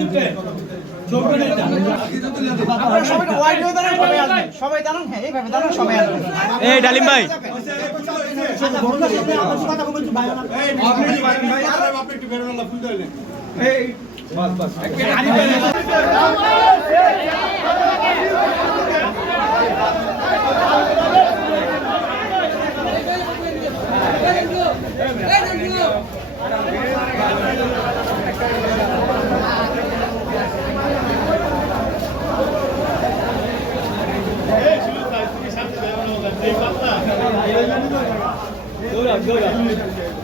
দিতে সবাই ওয়াইড হয়ে দাঁড়ান সবাই ပြောရပြောရ